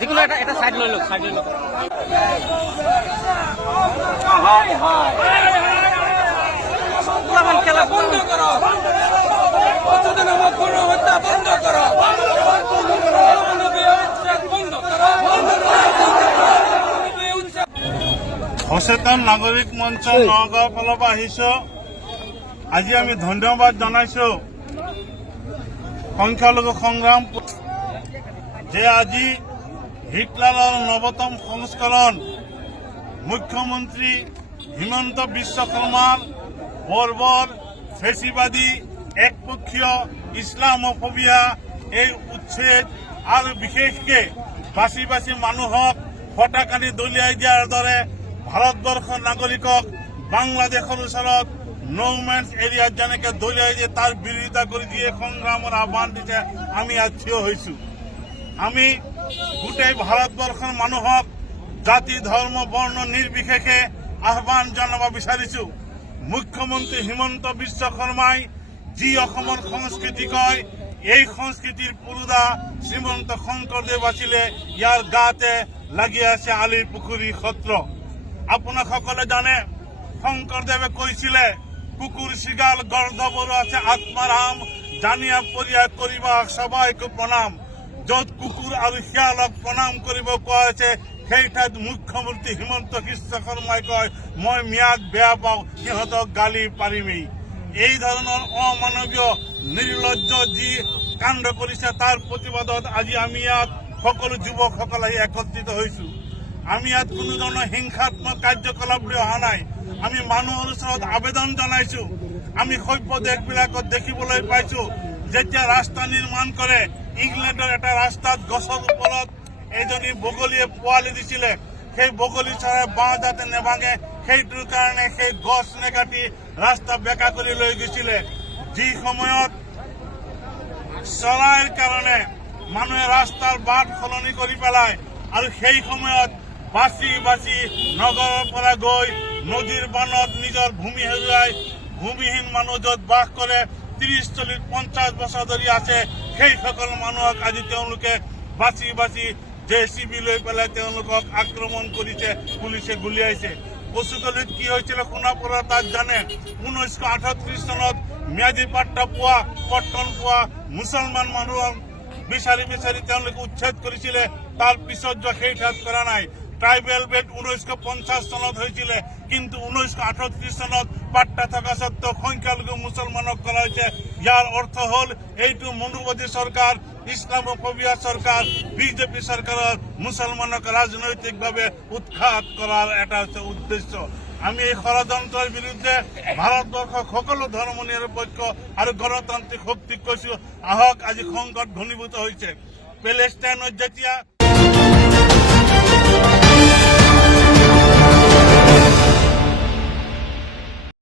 যেগুলো এটা সাইড লইল খেলা বন্ধ কৰো, বন্ধ কৰো। সচেতন নাগৰিক মঞ্চ নগাঁও ফালৰ পৰা আহিছো। আজি আমি ধন্যবাদ জনাইছো সংখ্যালঘু সংগ্ৰাম যে আজি হিটলাৰৰ নৱতম সংস্কৰণ মুখ্যমন্ত্ৰী হিমন্ত বিশ্ব শৰ্মাৰ বৰ্বৰ ফেচিবাদী একপক্ষীয় ইছলামোফোবিয়া এই উচ্ছেদ আৰু বিশেষকৈ বাছি বাছি মানুহক ফটাকানি দলিয়াই দিয়াৰ দৰে ভাৰতবৰ্ষৰ নাগৰিকক বাংলাদেশৰ ওচৰত ন'মেন্স এৰিয়াত যেনেকৈ দলিয়াই দিয়ে তাৰ বিৰোধিতা কৰি দিয়ে সংগ্ৰামৰ আহ্বান দিছে। আমি ইয়াত থিয় হৈছো। আমি গোটেই ভাৰতবৰ্ষৰ মানুহক জাতি ধৰ্ম বৰ্ণ নিৰ্বিশেষে আহ্বান জনাব বিচাৰিছো। মুখ্যমন্ত্ৰী হিমন্ত বিশ্ব শৰ্মাই যি অসমৰ সংস্কৃতি কয়, এই সংস্কৃতিৰ পুৰুদা শ্ৰীমন্ত শংকৰদেৱ আছিলে। ইয়াৰ গাতে লাগি আছে আলিৰ পুখুৰী সত্ৰ। আপোনাসকলে জানে শংকৰদেৱে কৈছিলে কুকুৰ শিগাল গৰ্ধবৰো আছে আত্মাৰাম, জানিয়া পৰিয়াগ কৰিবা সবাইকো প্ৰণাম। য'ত কুকুৰ আৰু শিয়ালক প্ৰণাম কৰিব কোৱা হৈছে, সেই ঠাইত মুখ্যমন্ত্ৰী হিমন্ত বিশ্ব শৰ্মাই কয় মই মিয়াক বেয়া পাওঁ, সিহঁতক গালি পাৰিমেই। এই ধৰণৰ অমানৱীয় নিৰ্লজ্জ যি কাণ্ড কৰিছে তাৰ প্ৰতিবাদত আজি আমি ইয়াত সকলো যুৱকসকল আহি একত্ৰিত হৈছো। আমি ইয়াত কোনো ধৰণৰ হিংসাত্মক কাৰ্যকলাপ লৈ অহা নাই। আমি মানুহৰ ওচৰত আবেদন জনাইছো। আমি সভ্য দেশবিলাকত দেখিবলৈ পাইছো যেতিয়া ৰাস্তা নিৰ্মাণ কৰে, ইংলেণ্ডৰ এটা ৰাস্তাত গছৰ ওপৰত এজনী বগলীয়ে পোৱালি দিছিলে। সেই বগলী চৰাই বাঁহ যাতে নেভাঙে সেইটোৰ কাৰণে সেই গছ নেকাটি ৰাস্তা বেকা কৰি লৈ গৈছিলে। যি সময়ত চৰাইৰ কাৰণে মানুহে ৰাস্তাৰ বাট সলনি কৰি পেলায় আৰু সেই সময়ত বাচি বাচি নগৰৰ পৰা গৈ নদীৰ বানত নিজৰ ভূমি হেৰুৱাই ভূমিহীন মানুহ য'ত বাস কৰে ৩০-৪০-৫০ বছৰ ধৰি আছে, সেইসকল মানুহক আজি তেওঁলোকে বাচি বাচি JCB লৈ পেলাই তেওঁলোকক আক্ৰমণ কৰিছে, পুলিচে গুলিয়াইছে। কচুতলিত কি হৈছিলে সোণাপুৰৰ তাত জানে 1938 চনত ম্যাদী পাট্টা পোৱা পট্টন পোৱা মুছলমান মানুহক বিচাৰি বিচাৰি তেওঁলোকে উচ্ছেদ কৰিছিলে। তাৰ পিছত যোৱা সেই ঠাইত কৰা নাই। ট্ৰাইবেল বেল্ট 1950 চনত হৈছিলে, কিন্তু 1938 চনত পাট্টা থকা সত্ত্বেও সংখ্যালঘু মুছলমানক কৰা হৈছে। ইয়াৰ অৰ্থ হ'ল এইটো মনুবাদী চৰকাৰ, ইছলামোফোবিয়া চৰকাৰ, বিজেপি চৰকাৰৰ মুছলমানক ৰাজনৈতিকভাৱে উৎখাত কৰাৰ এটা উদ্দেশ্য। আমি এই ষড়যন্ত্ৰৰ বিৰুদ্ধে ভাৰতবৰ্ষৰ সকলো ধৰ্ম নিৰপেক্ষ আৰু গণতান্ত্ৰিক শক্তিক কৈছো, আহক আজি সংকট ঘনীভূত হৈছে। পেলেষ্টাইনত যেতিয়া